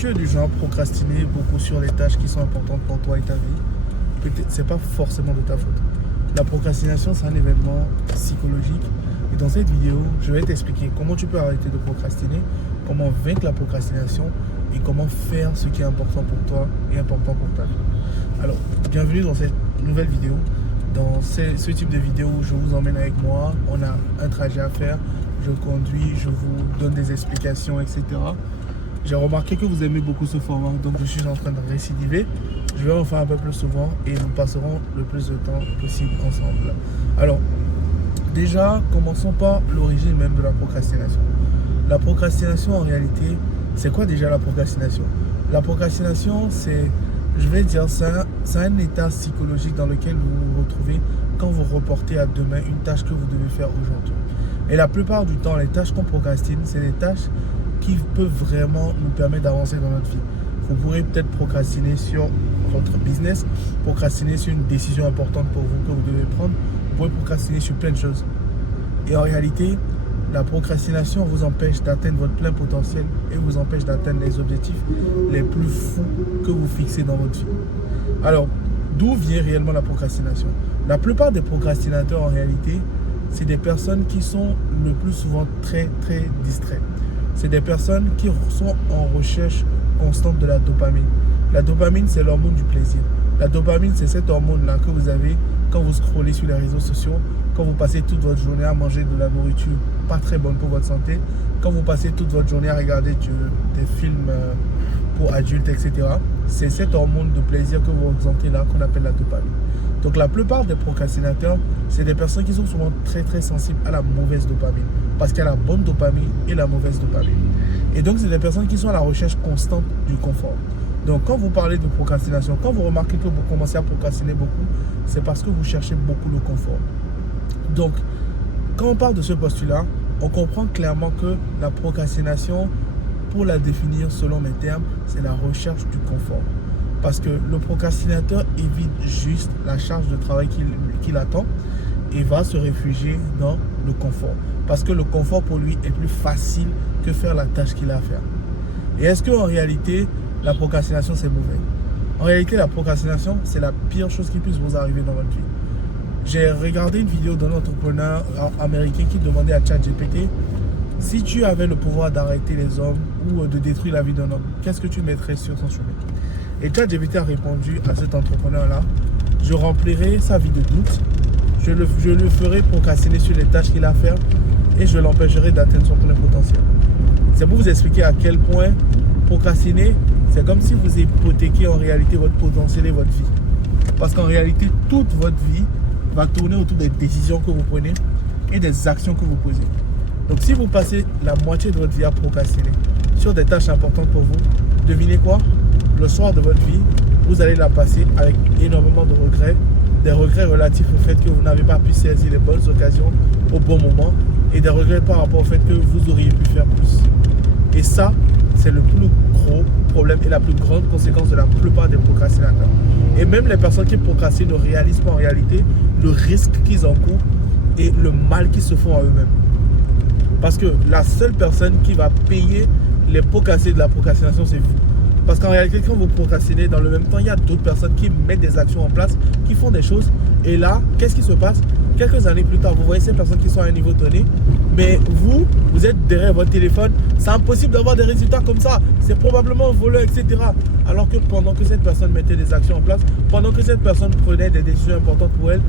Tu es du genre à procrastiner beaucoup sur les tâches qui sont importantes pour toi et ta vie. Peut-être c'est pas forcément de ta faute. La procrastination, c'est un événement psychologique. Et dans cette vidéo, je vais t'expliquer comment tu peux arrêter de procrastiner, comment vaincre la procrastination et comment faire ce qui est important pour toi et important pour ta vie. Alors, bienvenue dans cette nouvelle vidéo. Dans ce type de vidéo où je vous emmène avec moi, on a un trajet à faire, je conduis, je vous donne des explications, etc. J'ai remarqué que vous aimez beaucoup ce format, donc je suis en train de récidiver. Je vais en faire un peu plus souvent et nous passerons le plus de temps possible ensemble. Alors, déjà, commençons par l'origine même de la procrastination. La procrastination, en réalité, c'est quoi déjà la procrastination? La procrastination, c'est, je vais dire ça, c'est un état psychologique dans lequel vous vous retrouvez quand vous reportez à demain une tâche que vous devez faire aujourd'hui. Et la plupart du temps, les tâches qu'on procrastine, c'est des tâches qui peuvent vraiment nous permettre d'avancer dans notre vie. Vous pourrez peut-être procrastiner sur votre business, procrastiner sur une décision importante pour vous que vous devez prendre. Vous pouvez procrastiner sur plein de choses. Et en réalité, la procrastination vous empêche d'atteindre votre plein potentiel et vous empêche d'atteindre les objectifs les plus fous que vous fixez dans votre vie. Alors, d'où vient réellement la procrastination? La plupart des procrastinateurs, en réalité, c'est des personnes qui sont le plus souvent très distraites. C'est des personnes qui sont en recherche constante de la dopamine. La dopamine, c'est l'hormone du plaisir. La dopamine, c'est cette hormone-là que vous avez quand vous scrollez sur les réseaux sociaux, quand vous passez toute votre journée à manger de la nourriture pas très bonne pour votre santé, quand vous passez toute votre journée à regarder des films pour adultes, etc. C'est cette hormone de plaisir que vous ressentez là qu'on appelle la dopamine. Donc la plupart des procrastinateurs, c'est des personnes qui sont souvent très sensibles à la mauvaise dopamine. Parce qu'il y a la bonne dopamine et la mauvaise dopamine. Et donc, c'est des personnes qui sont à la recherche constante du confort. Donc, quand vous parlez de procrastination, quand vous remarquez que vous commencez à procrastiner beaucoup, c'est parce que vous cherchez beaucoup le confort. Donc, quand on parle de ce postulat, on comprend clairement que la procrastination, pour la définir selon mes termes, c'est la recherche du confort. Parce que le procrastinateur évite juste la charge de travail qu'il attend et va se réfugier dans le confort. Parce que le confort pour lui est plus facile que faire la tâche qu'il a à faire. Et est-ce qu'en réalité, la procrastination c'est mauvais? En réalité, la procrastination c'est la pire chose qui puisse vous arriver dans votre vie. J'ai regardé une vidéo d'un entrepreneur américain qui demandait à ChatGPT: si tu avais le pouvoir d'arrêter les hommes ou de détruire la vie d'un homme, qu'est-ce que tu mettrais sur son chemin? Et ChatGPT a répondu à cet entrepreneur-là: je remplirai sa vie de doute, je le ferai procrastiner sur les tâches qu'il a à faire et je l'empêcherai d'atteindre son plein potentiel. C'est pour vous expliquer à quel point procrastiner, c'est comme si vous hypothéquiez en réalité votre potentiel et votre vie. Parce qu'en réalité, toute votre vie va tourner autour des décisions que vous prenez et des actions que vous posez. Donc si vous passez la moitié de votre vie à procrastiner sur des tâches importantes pour vous, devinez quoi? Le soir de votre vie, vous allez la passer avec énormément de regrets, des regrets relatifs au fait que vous n'avez pas pu saisir les bonnes occasions au bon moment et des regrets par rapport au fait que vous auriez pu faire plus. Et ça, c'est le plus gros problème et la plus grande conséquence de la plupart des procrastinateurs. Et même les personnes qui procrastinent ne réalisent pas en réalité le risque qu'ils encourent et le mal qu'ils se font à eux-mêmes. Parce que la seule personne qui va payer les pots cassés de la procrastination, c'est vous. Parce qu'en réalité, quand vous procrastinez, dans le même temps, il y a d'autres personnes qui mettent des actions en place, qui font des choses. Et là, qu'est-ce qui se passe? Quelques années plus tard, vous voyez ces personnes qui sont à un niveau donné, mais vous êtes derrière votre téléphone. C'est impossible d'avoir des résultats comme ça. C'est probablement un voleur, etc. Alors que pendant que cette personne mettait des actions en place, pendant que cette personne prenait des décisions importantes pour elle,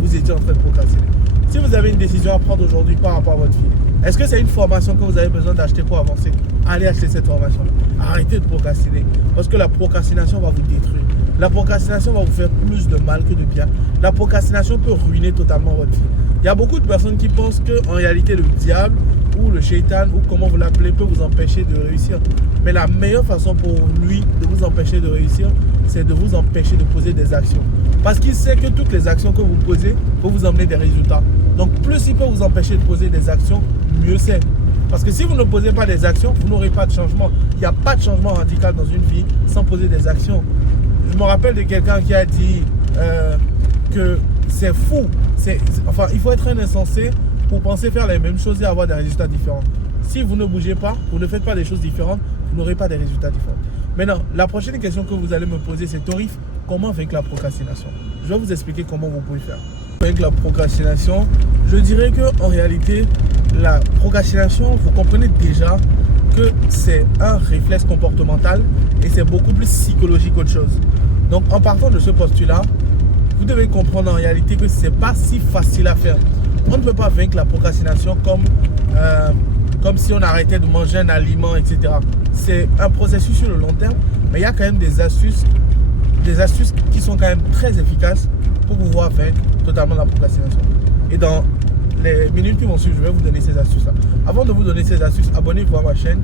vous étiez en train de procrastiner. Si vous avez une décision à prendre aujourd'hui par rapport à votre vie, est-ce que c'est une formation que vous avez besoin d'acheter pour avancer? Allez acheter cette formation-là. Arrêtez de procrastiner. Parce que la procrastination va vous détruire. La procrastination va vous faire plus de mal que de bien. La procrastination peut ruiner totalement votre vie. Il y a beaucoup de personnes qui pensent qu'en réalité, le diable ou le shaitan ou comment vous l'appelez peut vous empêcher de réussir. Mais la meilleure façon pour lui de vous empêcher de réussir, c'est de vous empêcher de poser des actions. Parce qu'il sait que toutes les actions que vous posez vont vous emmener des résultats. Donc plus il peut vous empêcher de poser des actions, mieux c'est. Parce que si vous ne posez pas des actions, vous n'aurez pas de changement. Il n'y a pas de changement radical dans une vie sans poser des actions. Je me rappelle de quelqu'un qui a dit que c'est fou. Enfin, il faut être un insensé pour penser faire les mêmes choses et avoir des résultats différents. Si vous ne bougez pas, vous ne faites pas des choses différentes, vous n'aurez pas des résultats différents. Maintenant, la prochaine question que vous allez me poser, c'est Torif, comment vaincre la procrastination? Je vais vous expliquer comment vous pouvez faire. Avec la procrastination, je dirais qu'en réalité, la procrastination, vous comprenez déjà que c'est un réflexe comportemental et c'est beaucoup plus psychologique qu'autre chose. Donc, en partant de ce postulat, vous devez comprendre en réalité que ce n'est pas si facile à faire. On ne peut pas vaincre la procrastination comme si on arrêtait de manger un aliment, etc. C'est un processus sur le long terme, mais il y a quand même des astuces qui sont quand même très efficaces pour pouvoir vaincre totalement la procrastination. Et dans les minutes qui vont suivre, je vais vous donner ces astuces-là. Avant de vous donner ces astuces, abonnez-vous à ma chaîne.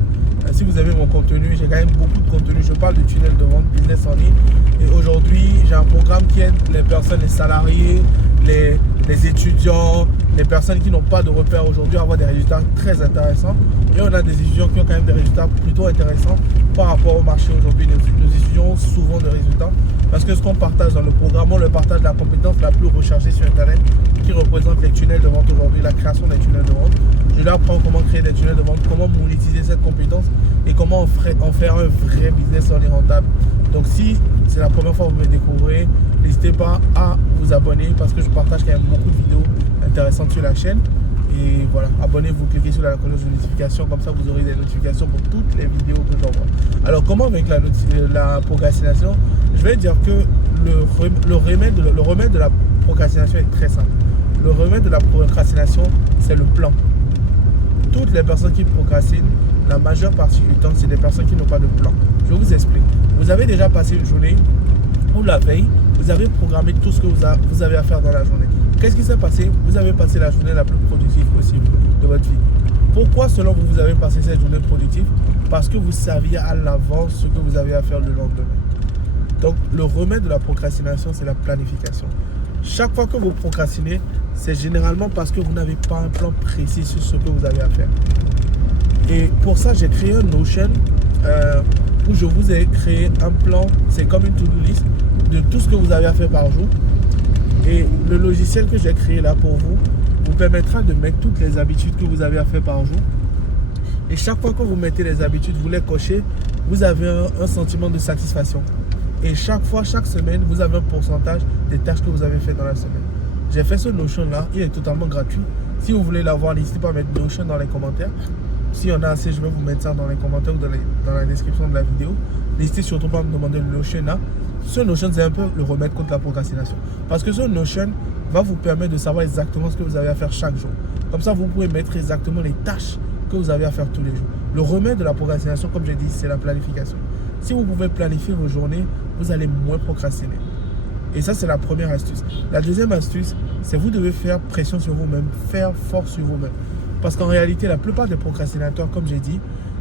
Si vous aimez mon contenu, j'ai quand même beaucoup de contenu. Je parle de tunnel de vente, business en ligne. Et aujourd'hui, j'ai un programme qui aide les personnes, les salariés, les étudiants, les personnes qui n'ont pas de repères aujourd'hui à avoir des résultats très intéressants. Et on a des étudiants qui ont quand même des résultats plutôt intéressants par rapport au marché aujourd'hui. Nos étudiants ont souvent des résultats parce que ce qu'on partage dans le programme, on le partage la compétence la plus recherchée sur Internet qui représente les tunnels de vente aujourd'hui, la création des tunnels de vente. Je leur apprends comment créer des tunnels de vente, comment monétiser cette compétence et comment en faire un vrai business en ligne rentable. Donc si c'est la première fois que vous me découvrez, n'hésitez pas à vous abonner parce que je partage quand même beaucoup de vidéos intéressantes sur la chaîne. Et voilà, abonnez-vous, cliquez sur la cloche de notification, comme ça vous aurez des notifications pour toutes les vidéos que j'envoie. Alors comment avec la procrastination? Je vais dire que le remède de la procrastination est très simple. Le remède de la procrastination, c'est le plan. Toutes les personnes qui procrastinent, la majeure partie du temps, c'est des personnes qui n'ont pas de plan. Je vous explique. Vous avez déjà passé une journée ou la veille, vous avez programmé tout ce que vous avez à faire dans la journée. Qu'est-ce qui s'est passé? Vous avez passé la journée la plus productive possible de votre vie. Pourquoi, selon vous, vous avez passé cette journée productive? Parce que vous saviez à l'avance ce que vous avez à faire le lendemain. Donc, le remède de la procrastination, c'est la planification. Chaque fois que vous procrastinez, c'est généralement parce que vous n'avez pas un plan précis sur ce que vous avez à faire. Et pour ça, j'ai créé un Notion où je vous ai créé un plan, c'est comme une to-do list de tout ce que vous avez à faire par jour. Et le logiciel que j'ai créé là pour vous permettra de mettre toutes les habitudes que vous avez à faire par jour. Et chaque fois que vous mettez les habitudes, vous les cochez, vous avez un sentiment de satisfaction. Et chaque fois, chaque semaine, vous avez un pourcentage des tâches que vous avez faites dans la semaine. J'ai fait ce Notion là, il est totalement gratuit. Si vous voulez l'avoir, n'hésitez pas à mettre Notion dans les commentaires. S'il y en a assez, je vais vous mettre ça dans les commentaires ou dans la description de la vidéo. N'hésitez surtout pas à me demander le Notion là. Ce Notion, c'est un peu le remède contre la procrastination. Parce que ce Notion va vous permettre de savoir exactement ce que vous avez à faire chaque jour. Comme ça, vous pouvez mettre exactement les tâches que vous avez à faire tous les jours. Le remède de la procrastination, comme j'ai dit, c'est la planification. Si vous pouvez planifier vos journées, vous allez moins procrastiner. Et ça, c'est la première astuce. La deuxième astuce, c'est vous devez faire pression sur vous-même, faire force sur vous-même. Parce qu'en réalité, la plupart des procrastinateurs, comme j'ai dit,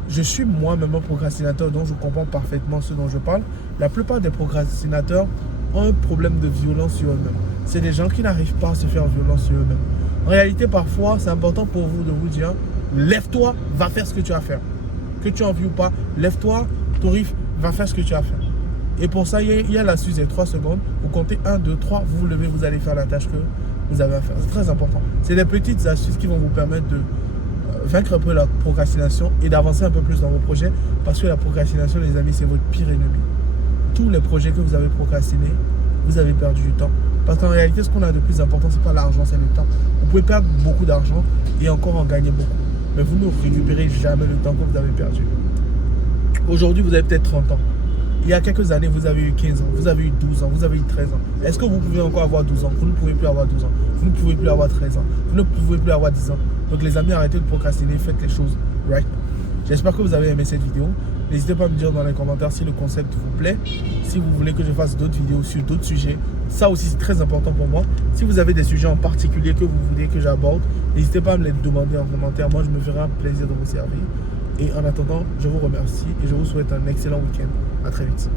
je suis moi-même un procrastinateur, donc je comprends parfaitement ce dont je parle. La plupart des procrastinateurs ont un problème de violence sur eux-mêmes. C'est des gens qui n'arrivent pas à se faire violence sur eux-mêmes. En réalité, parfois, c'est important pour vous de vous dire, lève-toi, va faire ce que tu as à faire. Que tu en envie ou pas, lève-toi, Torif, va faire ce que tu as à faire. Et pour ça, il y a l'astuce des 3 secondes. Vous comptez 1, 2, 3, vous vous levez, vous allez faire la tâche que vous avez à faire. C'est très important. C'est des petites astuces qui vont vous permettre de vaincre un peu la procrastination et d'avancer un peu plus dans vos projets. Parce que la procrastination, les amis, c'est votre pire ennemi. Tous les projets que vous avez procrastinés, vous avez perdu du temps. Parce qu'en réalité, ce qu'on a de plus important, ce n'est pas l'argent, c'est le temps. Vous pouvez perdre beaucoup d'argent et encore en gagner beaucoup. Mais vous ne récupérez jamais le temps que vous avez perdu. Aujourd'hui, vous avez peut-être 30 ans. Il y a quelques années, vous avez eu 15 ans, vous avez eu 12 ans, vous avez eu 13 ans. Est-ce que vous pouvez encore avoir 12 ans? Vous ne pouvez plus avoir 12 ans. Vous ne pouvez plus avoir 13 ans. Vous ne pouvez plus avoir 10 ans. Donc les amis, arrêtez de procrastiner, faites les choses right now. J'espère que vous avez aimé cette vidéo. N'hésitez pas à me dire dans les commentaires si le concept vous plaît. Si vous voulez que je fasse d'autres vidéos sur d'autres sujets. Ça aussi, c'est très important pour moi. Si vous avez des sujets en particulier que vous voulez que j'aborde, n'hésitez pas à me les demander en commentaire. Moi, je me ferai un plaisir de vous servir. Et en attendant, je vous remercie et je vous souhaite un excellent week-end. À très vite.